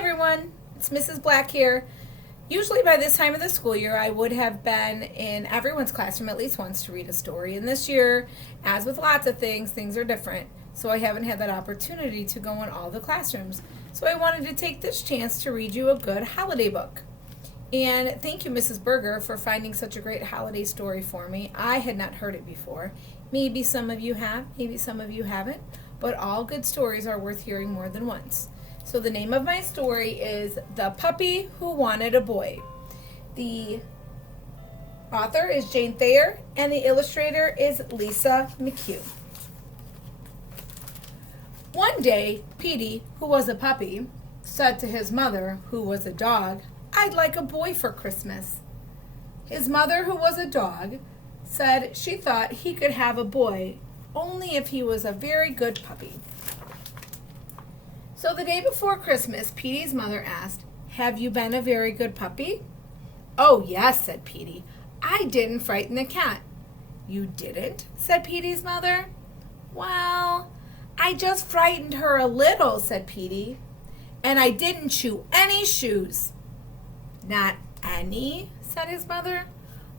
everyone, it's Mrs. Black here. Usually by this time of the school year, I would have been in everyone's classroom at least once to read a story. And this year, as with lots of things, things are different. So I haven't had that opportunity to go in all the classrooms. So I wanted to take this chance to read you a good holiday book. And thank you, Mrs. Berger, for finding such a great holiday story for me. I had not heard it before. Maybe some of you have, maybe some of you haven't, but all good stories are worth hearing more than once. So the name of my story is The Puppy Who Wanted a Boy. The author is Jane Thayer, and the illustrator is Lisa McHugh. One day, Petey, who was a puppy, said to his mother, who was a dog, "I'd like a boy for Christmas." His mother, who was a dog, said she thought he could have a boy only if he was a very good puppy. So the day before Christmas, Petey's mother asked, "Have you been a very good puppy?" "Oh, yes," said Petey. "I didn't frighten the cat." "You didn't?" said Petey's mother. "Well, I just frightened her a little," said Petey. "And I didn't chew any shoes." "Not any?" said his mother.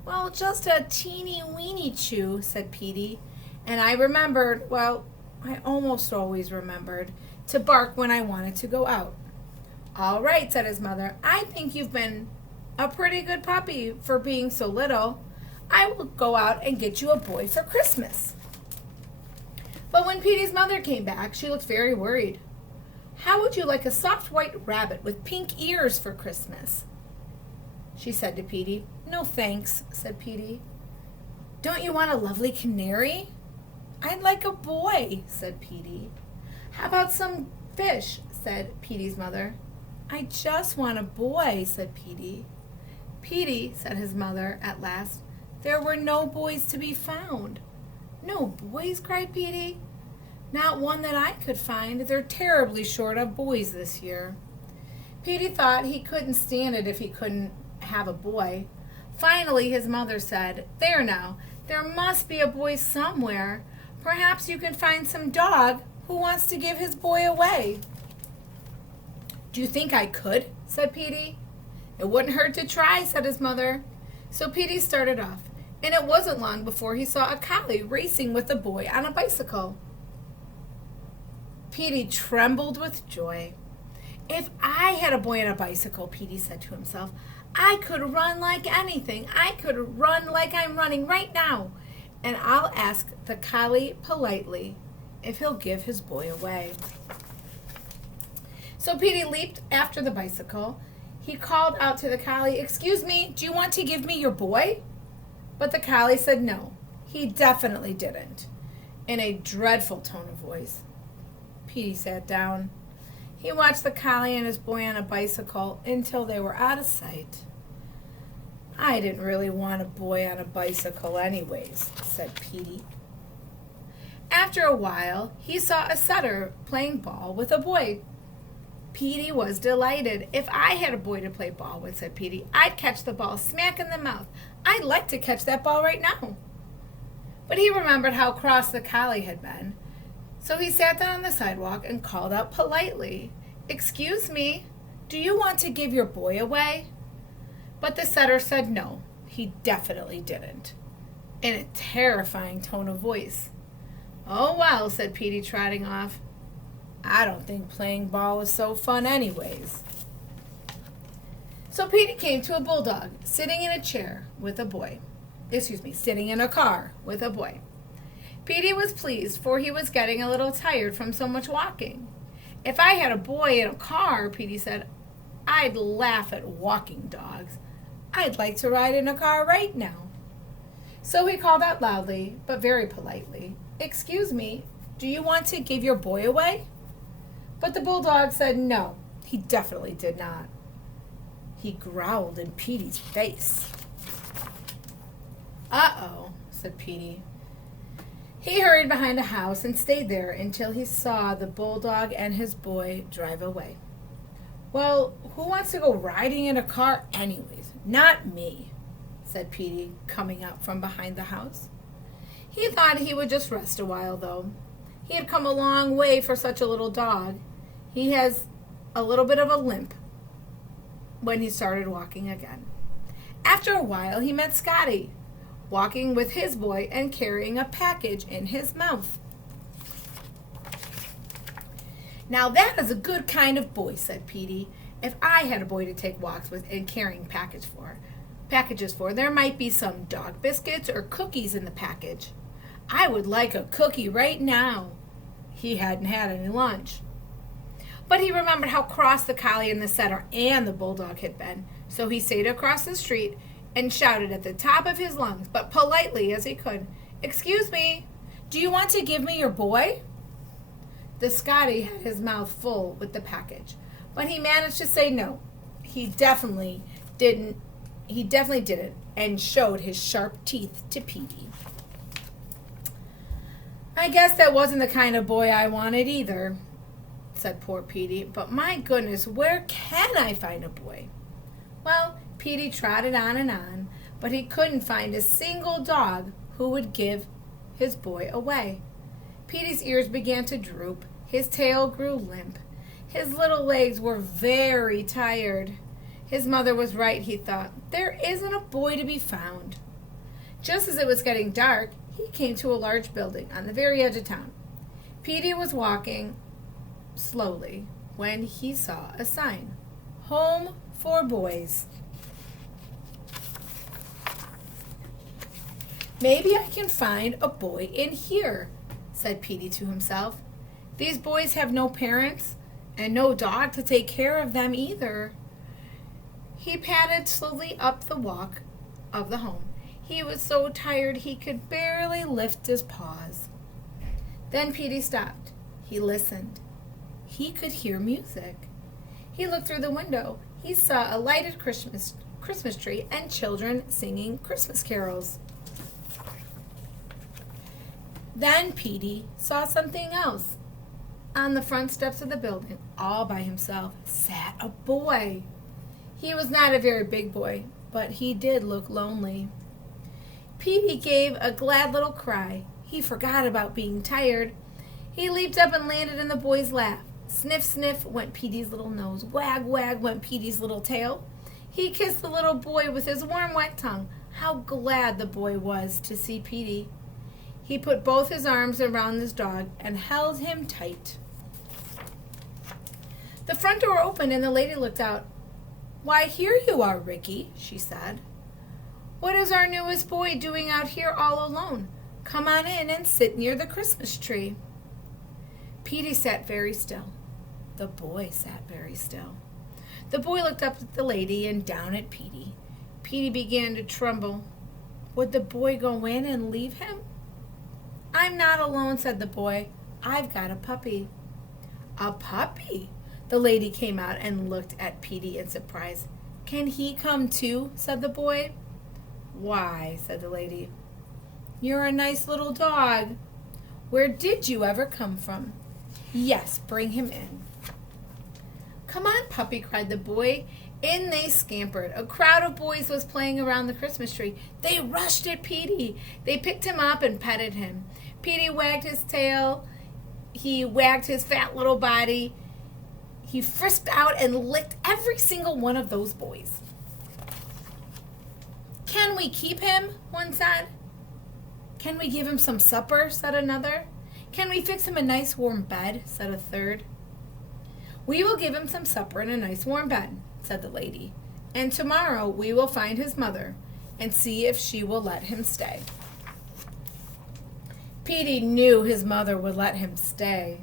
"Well, just a teeny weeny chew," said Petey. "And I remembered, well, I almost always remembered, to bark when I wanted to go out." "All right," said his mother. "I think you've been a pretty good puppy for being so little. I will go out and get you a boy for Christmas." But when Petey's mother came back, she looked very worried. "How would you like a soft white rabbit with pink ears for Christmas?" she said to Petey. "No, thanks," said Petey. "Don't you want a lovely canary?" "I'd like a boy," said Petey. "How about some fish?" said Petey's mother. "I just want a boy," said Petey. "Petey," said his mother at last, "there were no boys to be found." "No boys?" cried Petey. "Not one that I could find. They're terribly short of boys this year." Petey thought he couldn't stand it if he couldn't have a boy. Finally, his mother said, "There now, there must be a boy somewhere. Perhaps you can find some dog who wants to give his boy away." "Do you think I could?" said Petey. "It wouldn't hurt to try," said his mother. So Petey started off, and it wasn't long before he saw a collie racing with a boy on a bicycle. Petey trembled with joy. "If I had a boy on a bicycle," Petey said to himself, "I could run like anything. I could run like I'm running right now. And I'll ask the collie politely if he'll give his boy away." So Petey leaped after the bicycle. He called out to the collie, "Excuse me, do you want to give me your boy?" But the collie said no, he definitely didn't, in a dreadful tone of voice. Petey sat down. He watched the collie and his boy on a bicycle until they were out of sight. "I didn't really want a boy on a bicycle anyways," said Petey. After a while, he saw a setter playing ball with a boy. Petey was delighted. "If I had a boy to play ball with," said Petey, "I'd catch the ball smack in the mouth. I'd like to catch that ball right now." But he remembered how cross the collie had been. So he sat down on the sidewalk and called out politely, "Excuse me, do you want to give your boy away?" But the setter said no, he definitely didn't, in a terrifying tone of voice. "Oh, well," said Petey, trotting off. "I don't think playing ball is so fun anyways." So Petey came to a bulldog sitting in a chair with a boy. Sitting in a car with a boy. Petey was pleased, for he was getting a little tired from so much walking. "If I had a boy in a car," Petey said, "I'd laugh at walking dogs. I'd like to ride in a car right now." So he called out loudly, but very politely, "Excuse me, do you want to give your boy away?" But the bulldog said no, he definitely did not. He growled in Petey's face. "Uh-oh," said Petey. He hurried behind a house and stayed there until he saw the bulldog and his boy drive away. "Well, who wants to go riding in a car anyways? Not me," said Petey, coming up from behind the house. He thought he would just rest a while, though. He had come a long way for such a little dog. He a little bit of a limp when he started walking again. After a while, he met Scotty, walking with his boy and carrying a package in his mouth. "Now that is a good kind of boy," said Petey. "If I had a boy to take walks with and carrying packages for, there might be some dog biscuits or cookies in the package. I would like a cookie right now." He hadn't had any lunch. But he remembered how cross the collie and the setter and the bulldog had been, so he stayed across the street and shouted at the top of his lungs, but politely as he could, "Excuse me, do you want to give me your boy?" The Scotty had his mouth full with the package, but he managed to say no. He definitely didn't, and showed his sharp teeth to Petey. "I guess that wasn't the kind of boy I wanted either," said poor Petey, "but my goodness, where can I find a boy?" Well, Petey trotted on, but he couldn't find a single dog who would give his boy away. Petey's ears began to droop, his tail grew limp, his little legs were very tired. His mother was right, he thought. There isn't a boy to be found. Just as it was getting dark, he came to a large building on the very edge of town. Petey was walking slowly when he saw a sign, "Home for Boys." "Maybe I can find a boy in here," said Petey to himself. "These boys have no parents and no dog to take care of them either." He padded slowly up the walk of the home. He was so tired he could barely lift his paws. Then Petey stopped. He listened. He could hear music. He looked through the window. He saw a lighted Christmas tree and children singing Christmas carols. Then Petey saw something else. On the front steps of the building, all by himself, sat a boy. He was not a very big boy, but he did look lonely. Petey gave a glad little cry. He forgot about being tired. He leaped up and landed in the boy's lap. Sniff, sniff went Petey's little nose. Wag, wag went Petey's little tail. He kissed the little boy with his warm, wet tongue. How glad the boy was to see Petey. He put both his arms around his dog and held him tight. The front door opened and the lady looked out. "Why, here you are, Ricky," she said. "What is our newest boy doing out here all alone? Come on in and sit near the Christmas tree." Petey sat very still. The boy sat very still. The boy looked up at the lady and down at Petey. Petey began to tremble. Would the boy go in and leave him? "I'm not alone," said the boy. "I've got a puppy." "A puppy?" The lady came out and looked at Petey in surprise. "Can he come too?" said the boy. "Why," said the lady, "you're a nice little dog. Where did you ever come from?" "Yes, bring him in." "Come on, puppy," cried the boy. In they scampered. A crowd of boys was playing around the Christmas tree. They rushed at Petey. They picked him up and petted him. Petey wagged his tail. He wagged his fat little body. He frisked out and licked every single one of those boys. "Can we keep him?" one said. "Can we give him some supper?" said another. "Can we fix him a nice warm bed?" said a third. "We will give him some supper and a nice warm bed," said the lady. "And tomorrow we will find his mother and see if she will let him stay." Petey knew his mother would let him stay.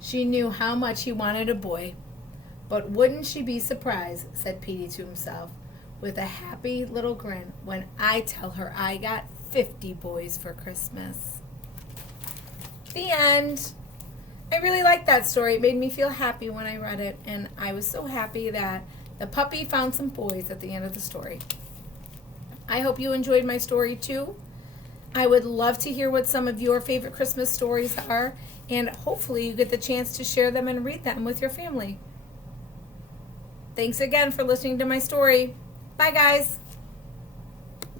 She knew how much he wanted a boy. But wouldn't she be surprised, said Petey to himself, with a happy little grin, when I tell her I got 50 boys for Christmas. The end. I really liked that story. It made me feel happy when I read it, and I was so happy that the puppy found some boys at the end of the story. I hope you enjoyed my story too. I would love to hear what some of your favorite Christmas stories are, and hopefully you get the chance to share them and read them with your family. Thanks again for listening to my story. Bye, guys.